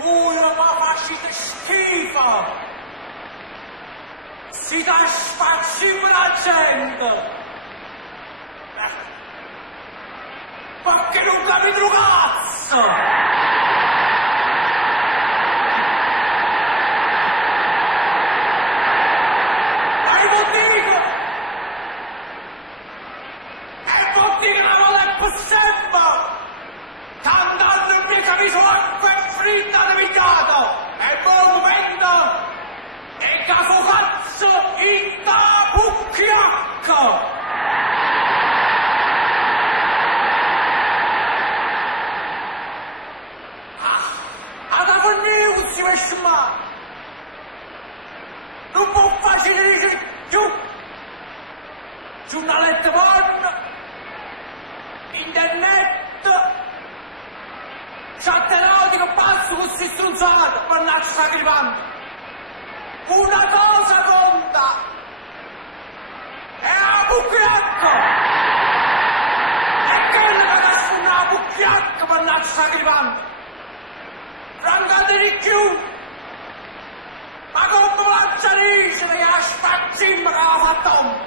Ora ma facete schifo! Si dà spazio la gente! Perché non capite un cazzo! E vuol dire che non è possibile! Cantando il mio camiso acqua e fritta di vigliato! E buon momento! E caso cazzo in da bucchiacco! Non può facile dire giù giornalette porno, internet, chat erotico, basta con questi stronzate, mannaggia sacrificando. Una cosa conta, è la bucchiacca! E quello che adesso è una bucchiacca, mannaggia sacrificando. Francate di più! Ma come la dice che la spazzimma che la fa tomba?